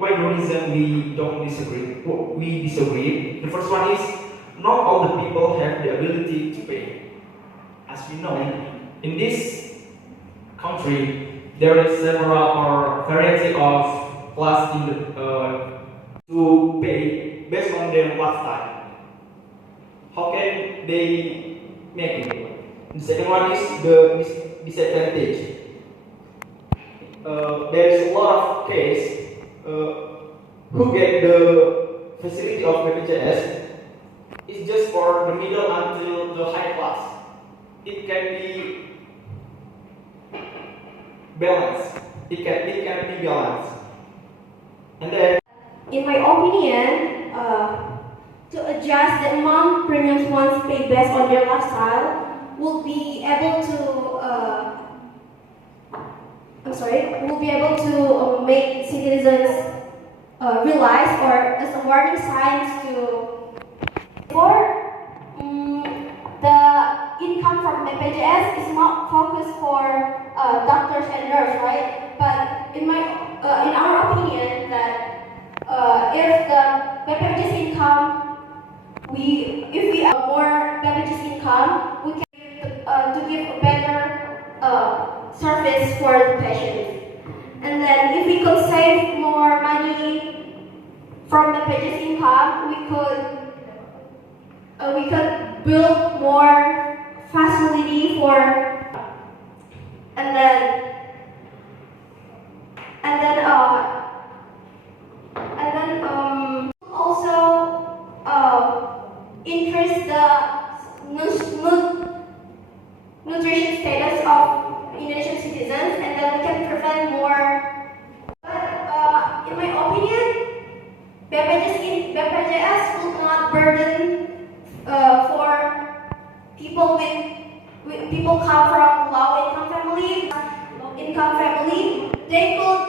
why the reason we don't disagree? We disagree. The first one is not all the people have the ability to pay. As we know, in this country there is several or variety of class in to pay based on their lifestyle. How can they make it? The second one is the disadvantage. There is a lot of case who get the facility of BPJS is just for the middle until the high class. It can be balanced. It can be balanced. And then, in my opinion, to adjust the amount premiums once paid based on their lifestyle will be able to make citizens realize, or as a warning signs to, the income from BPJS is not focused for doctors and nurses, right? But in our opinion, that if the BPJS income, if we have more BPJS income, we can to give a better service for the patients. And then if we could save more money from the BPJS income, we could build more facility for, and then also increase the nutrition status of Indonesian citizens, and then we can prevent more. But in my opinion, BPJS will not burden for people with people come from low income family. They could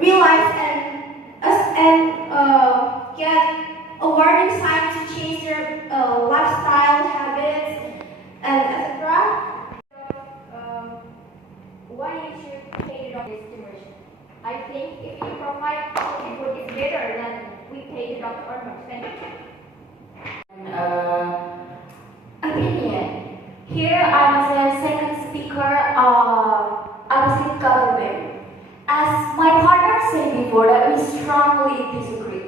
realize and get a warning sign to change their lifestyle habits and etc. Why you should pay the doctor estimation? I think if you provide quality food, it's better than we pay the doctor or nurse. Opinion. Here I was a second speaker. I was in government. As my partner said before, that we strongly disagree.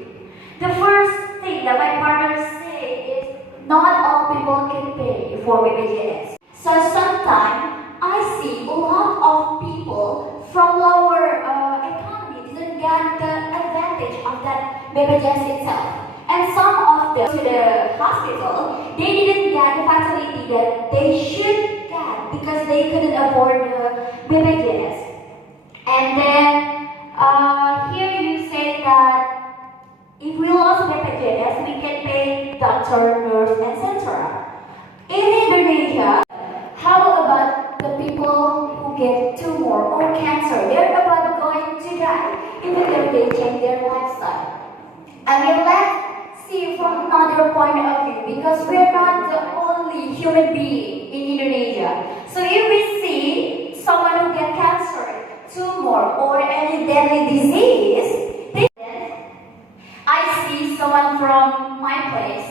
The first thing that my partner said is not all people can pay for BPJS. So sometimes I see a lot of people from lower economy didn't get the advantage of that BPJS itself. And some of them to the hospital, they didn't get the facility that they should get because they couldn't afford the BPJS. And then here you say that if we lost BPJS, we can pay doctor, nurse, etc. In Indonesia, how about the people who get tumor or cancer? They're about going to die even if they change their lifestyle. I mean, let's see from another point of view, because we're not the only human being in Indonesia. So if we see someone who gets cancer, tumor, or any deadly disease, I see someone from my place.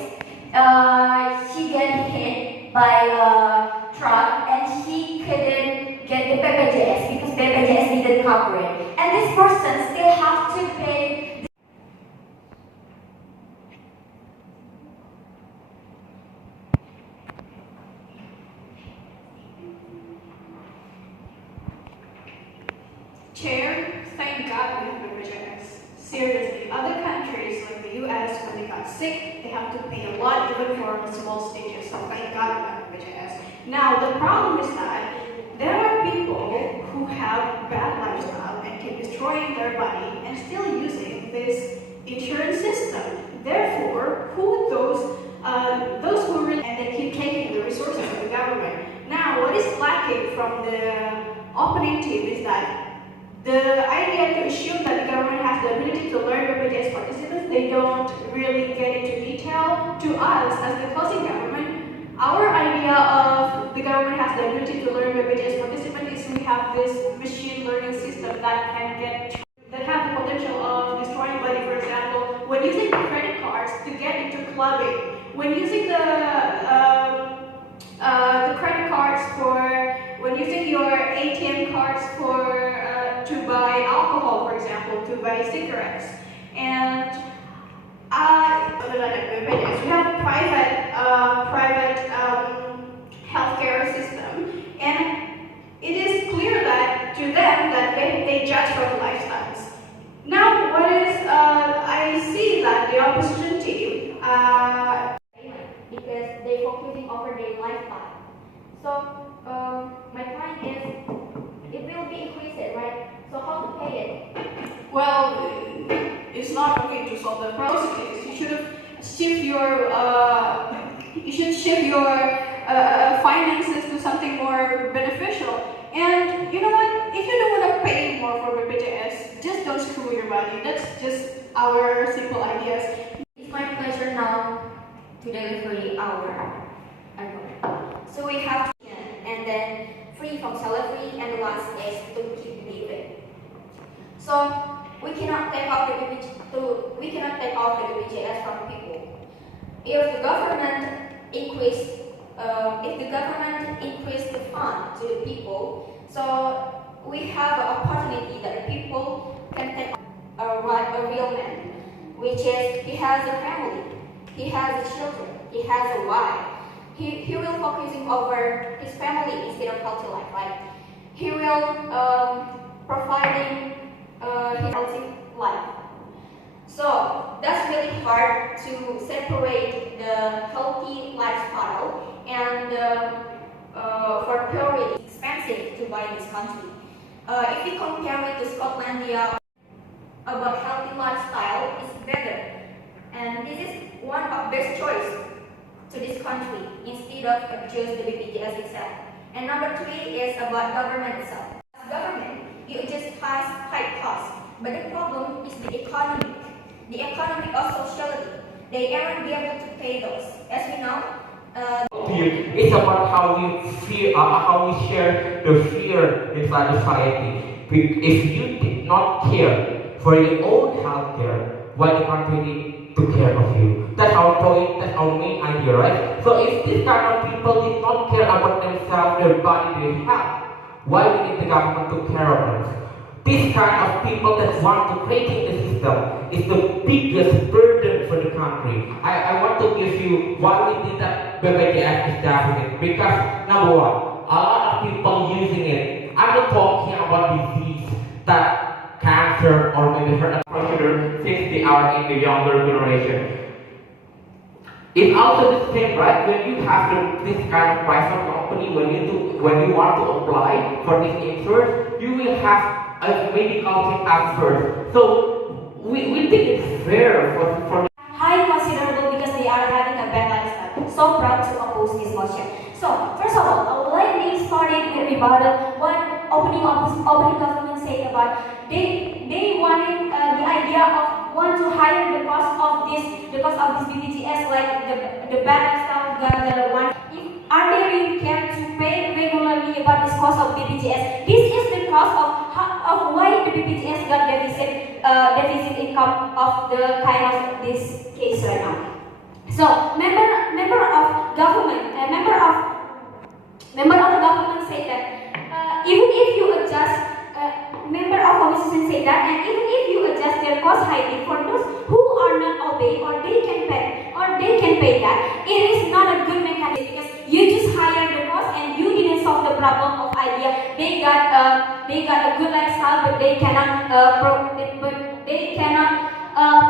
She get hit by a truck and she couldn't get the BPJS because BPJS didn't cover it. And this person still have to pay. Chair, thank God we have BPJS. Seriously, other countries like the US, when they got sick, they have to pay a lot even for the small stages. So thank God we have BPJS. Now the problem is that there are people who have bad lifestyle and keep destroying their body and still using this insurance system. Therefore, those who really, and they keep taking the resources of the government. Now, what is lacking from the opponent team is that the idea to assume that the government has the ability to learn BPJS participants, they don't really get into detail. To us, as the closing government, our idea of the government has the ability to learn BPJS participants is we have this machine learning system that have the potential of destroying body. For example, when using credit cards to get into clubbing, when using the credit cards when using your ATM cards to buy alcohol, for example, to buy cigarettes, and other than BPJS, we have private healthcare system, and it is clear that to them that they judge from lifestyles. Now, I see that the opposition team because they focusing over their lifestyle. So my point is, it will be increased, right? So how to pay it? Well, it's not okay to solve the problem. You should shift your finances to something more beneficial. And you know what? If you don't want to pay more for BPJS, just don't screw your body. That's just our simple ideas. It's my pleasure now to deliver our argument. So we have to and then free from salary, and the last is to keep living. So we cannot take off the BPJS from people. If the government increase the fund to the people, so we have an opportunity that the people can take a real man, which is he has a family, he has a children, he has a wife. He will focusing over his family instead of healthy life, right? He will providing his healthy life. So that's really hard to separate the healthy lifestyle and for purely expensive to buy in this country. If we compare it to Scotlandia, about healthy lifestyle is better, and this is one of best choice to this country instead of just the BPJS itself. And number 3 is about government itself. Government, you just has high costs, but the problem is the economic of sociality. They aren't be able to pay those. As we know, it's about how we share the fear inside society. If you did not care for your own healthcare, why the country need to care of you? That's our main idea, right? So if this kind of people did not care about themselves, their body, their health, why we need the government to care of them? This kind of people that want to create the system is the biggest burden for the country. I want to give you why we did that BPJS establishment. Because number one, a lot of people using it. I'm not talking about disease that cancer or maybe heart consider 60 hours in the younger generation. It's also the same, right? When you have this kind of private company, when you want to apply for this insurance, you will have a medical check-up first. So we think it's fair for high considerable because they are having a bad lifestyle. So proud to oppose this motion. So first of all, I would like to start with rebuttal what opening government said about they wanted the idea of want to hire the cost of this BPJS, like the bad lifestyle the one. Are they really care to pay regularly about this cost of BPJS? This is the cost of why the BPJS got deficit income of the kind of this case right now. So member of the government say that even if you adjust member of opposition say that, and even if you adjust their cost highly for those who are not obey or they can pay that, it is not a good mechanism because you just hire the cost and you didn't solve the problem of idea. They got a good lifestyle, but they cannot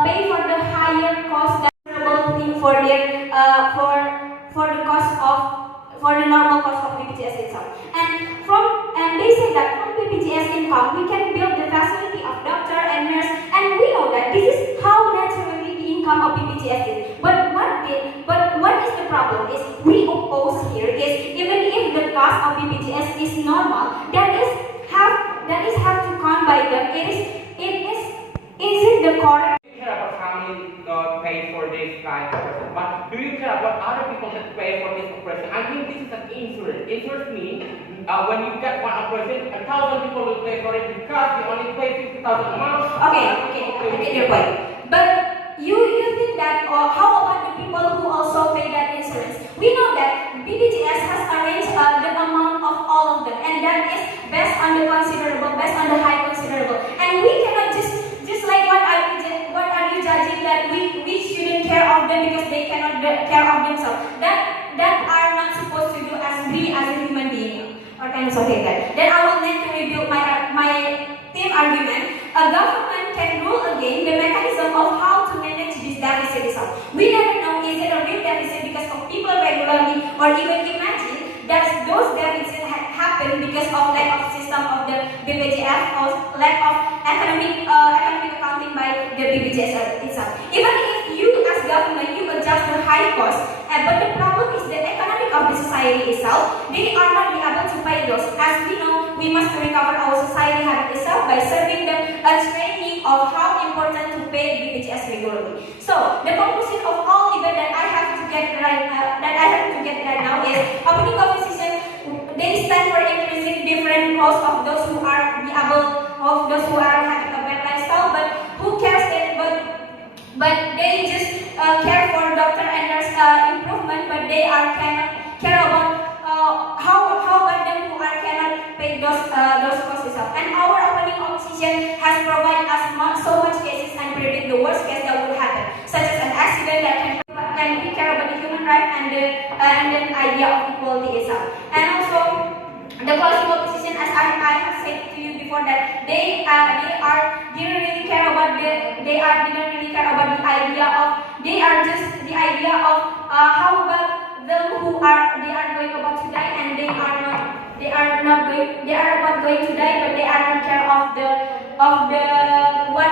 pay for the higher cost that thing for their for the normal cost of BPJS itself. And they say that from BPJS income we can build the facility of doctor and nurse, and we know that this is how naturally the income of BPJS is. But what is the problem is we oppose here is even if the cost of BPJS is normal, that is have to come by them. Is it the correct? Care about family, pay for this kind of operation. But do you care about other people that pay for this operation? I think this is an insurance. Insurance means when you get one operation, 1,000 people will pay for it because you only pay 50,000 a month. Okay, I get your point. But you think that, or how about the people who also pay that insurance? We know that BPJS has arranged the amount of all of them, and that is based on the considerable, based on the high considerable. And we cannot just like what are you judging that we shouldn't care of them because they cannot care of themselves? That are not supposed to do as we as a human being. Or kind of something like that. Then I will need to rebuild my team argument. A government can rule again the mechanism of how to manage this deficit itself. We never know is it a real deficit because of people regularly, or even imagine that those deficits happen because of lack of system of the BPJS or lack of economic accounting by the BPJS itself. Even if you as government you adjust the high cost, but the problem is the economic of the society itself. They are not be able to pay those. As we know, we must recover our society habit itself by serving them a training of how important to pay BPJS regularly. So the conclusion of all event that I have to get right now is opening competition. They stand for increasing different costs of those who are having a bad lifestyle. But who cares that? But they just care for doctor and nurse improvement. But they cannot care about how about them who cannot pay those costs itself. And our opening opposition has provided us so much cases and predict the worst case that will happen, such as an accident that can we care about the human right and then idea of equality itself. And also the closing opposition, as I have said to you before, that didn't really care about the idea of how about them who are about to die, and they are about going to die, but they are not care of the what